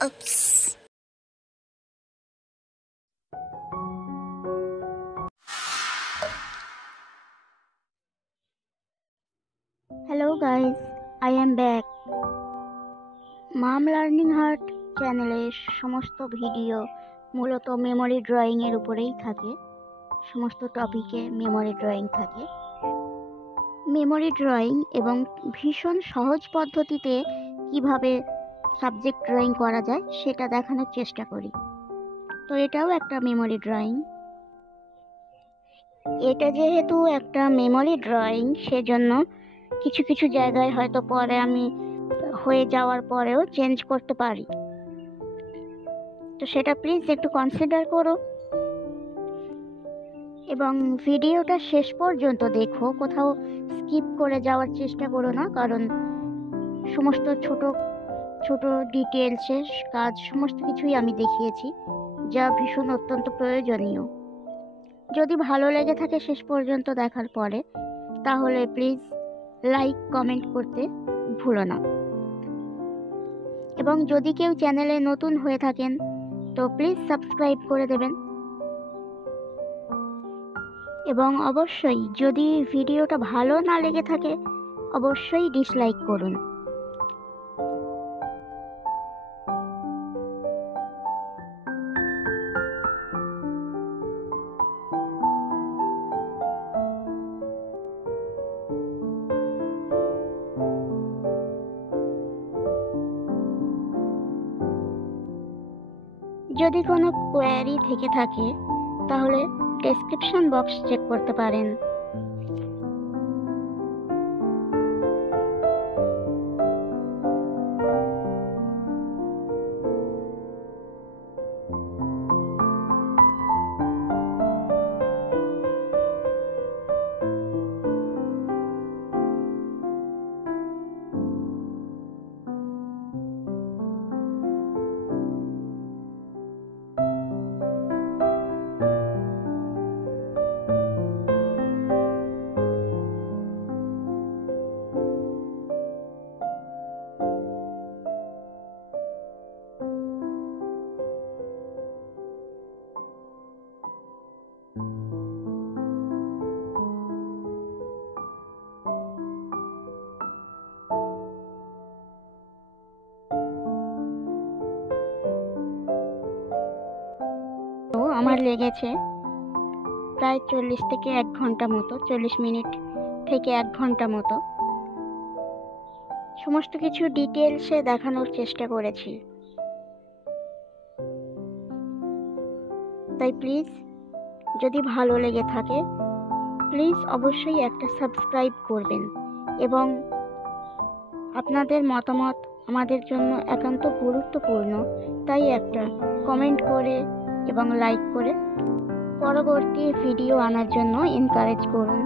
Oops. Hello guys, I am back. Mam learning heart চ্যানেলের সমস্ত ভিডিও মূলত মেমোরি ড্রয়িং এর উপরেই থাকে। সমস্ত টপিকে মেমোরি ড্রয়িং থাকে। মেমোরি ড্রয়িং এবং ভীষণ সহজ পদ্ধতিতে কিভাবে সাবজেক্ট ড্রয়িং করা যায় সেটা দেখানোর চেষ্টা করি। তো এটাও একটা মেমোরি ড্রয়িং। এটা যেহেতু একটা মেমোরি ড্রয়িং, সেজন্য কিছু কিছু জায়গায় হয়তো পরে আমি হয়ে যাওয়ার পরেও চেঞ্জ করতে পারি। তো সেটা প্লিজ একটু কনসিডার করো এবং ভিডিওটা শেষ পর্যন্ত দেখো, কোথাও স্কিপ করে যাওয়ার চেষ্টা করো না, কারণ সমস্ত ছোট ছোট ডিটেলসের কাজ সমস্ত কিছুই আমি দেখিয়েছি, যা ভীষণ অত্যন্ত প্রয়োজনীয়। যদি ভালো লেগে থাকে শেষ পর্যন্ত দেখার পরে, তাহলে প্লিজ লাইক কমেন্ট করতে ভুলো না। এবং যদি কেউ চ্যানেলে নতুন হয়ে থাকেন তো প্লিজ সাবস্ক্রাইব করে দেবেন। এবং অবশ্যই যদি ভিডিওটা ভালো না লেগে থাকে অবশ্যই ডিসলাইক করুন। যদি কোনো কোয়ারি থেকে থাকে তাহলে ডেসক্রিপশন বক্স চেক করতে পারেন। তো আমার লেগেছে প্রায় 40 থেকে 1 ঘন্টা মতো, 40 মিনিট থেকে 1 ঘন্টা মতো সমস্ত কিছু ডিটেলসে দেখানোর চেষ্টা করেছি। তাই প্লিজ যদি ভালো লেগে থাকে প্লিজ অবশ্যই একটা সাবস্ক্রাইব করবেন এবং আপনাদের মতামত আমাদের জন্য একান্ত গুরুত্বপূর্ণ। তাই একটা কমেন্ট করে এবং লাইক করে পরবর্তী ভিডিও আনার জন্য এনকারেজ করুন।